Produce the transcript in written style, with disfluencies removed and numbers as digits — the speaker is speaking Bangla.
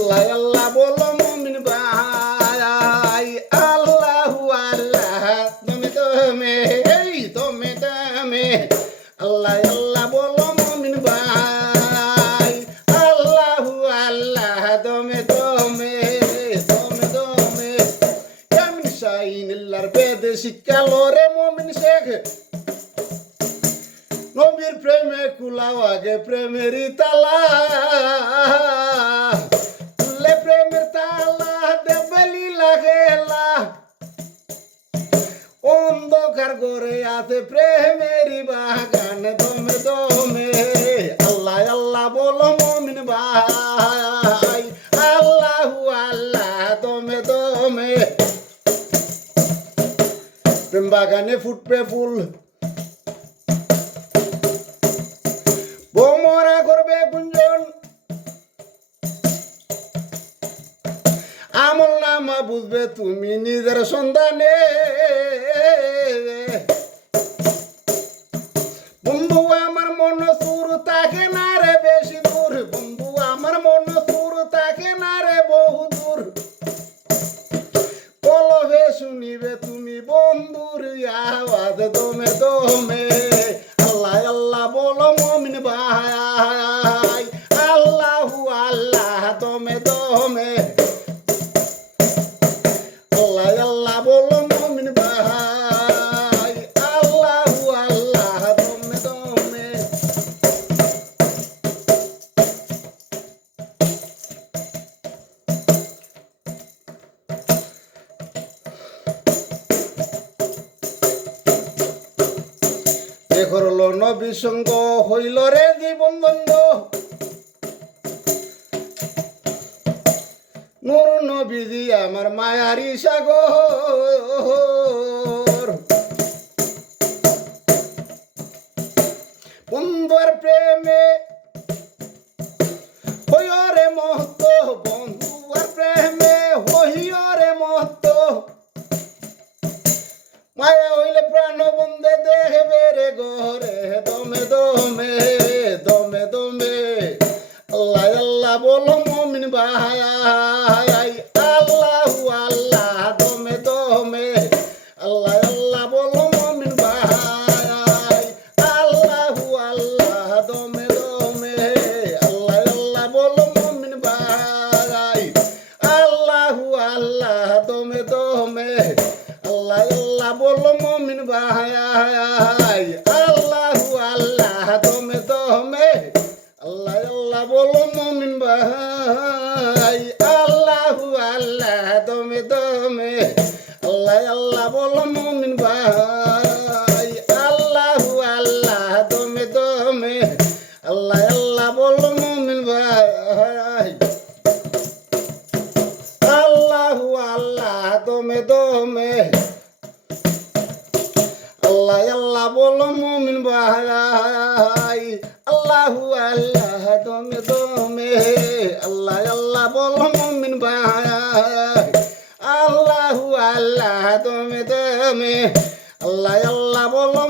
আল্লাহ আল্লাহ বলো মুমিন ভাই আল্লাহু আল্লাহ তুমি তুমি এই তুমি তুমি আল্লাহ আল্লাহ বলো মুমিন ভাই আল্লাহু আল্লাহ তুমি তুমি তুমি তুমি কেমন শাইনিল্লার বেদ শিক্ষা লোরে মুমিন শেখ নবীর প্রেমে কুলাও আগে প্রেমেরই তালা তুলে প্রেমের তালা দেবলি লাগেলা অন্ধকার গড়ে আছে প্রেমেরই বাগান দমে দমে আল্লাহ আল্লাহ বলো মুমিন ভাই আল্লাহু আল্লাহ দমে দমে প্রেম বাগানে ফুটবে ফুল বোমরা করবে গুঞ্জন আমল নামা বুঝবে তুমি নিজের সন্ধানে বন্ধু আমার মন সুর থাকে না রে বেশি দূর বন্ধু আমার মন সুর থাকে না রে বহু দূর কলবে শুনিবে তুমি বন্ধুর আওয়াজ দমে দমে আল্লাহ আল্লাহ বলো মুমিন ভাই আল্লাহু আল্লাহ দমে দমে আল্লাহ আল্লাহ বলো মুমিন ভাই আল্লাহু আল্লাহ দমে দমে করল নবী সঙ্গ হইল রে জীবন বন্ধ নূর নবীজি আমার মায়ারি সাগর বন্ধুর প্রেমে হইরে মহত্ব বন্ধুর প্রেমে হইরে মহত্ব মায়া হইলে প্রাণ বন্ধে দেখবে রে ঘরে দমে দমে দমে দমে আল্লাহ আল্লাহ বলো মুমিন ভাই আল্লাহু আল্লাহ দমে দমে আল্লাহ আল্লাহ বলো মুমিন ভাই আল্লাহু আল্লাহ দমে দমে আল্লাহ আল্লাহ বলো মুমিন ভাই আল্লাহু আল্লাহ দমে দমে আল্লাহ আল্লাহ বলো মুমিন ভাই আল্লাহু আল্লাহ দমে দমে আল্লাহ আল্লাহ বলো মুমিন ভাই আল্লাহু আল্লাহ দমে দমে আল্লাহ আল্লাহ বলো মুমিন ভাই আল্লাহু আল্লাহ দমে দমে আল্লাহ আল্লাহ বলো মুমিন ভাই আল্লাহু আল্লাহ দমে দমে আল্লাহ আল্লাহ বলো মুমিন ভাই আল্লাহু আল্লাহ দমে দমে আল্লাহ আল্লাহ বলো মুমিন ভাই আল্লাহু আল্লাহ দমে দমে আল্লাহ আল্লাহ বলো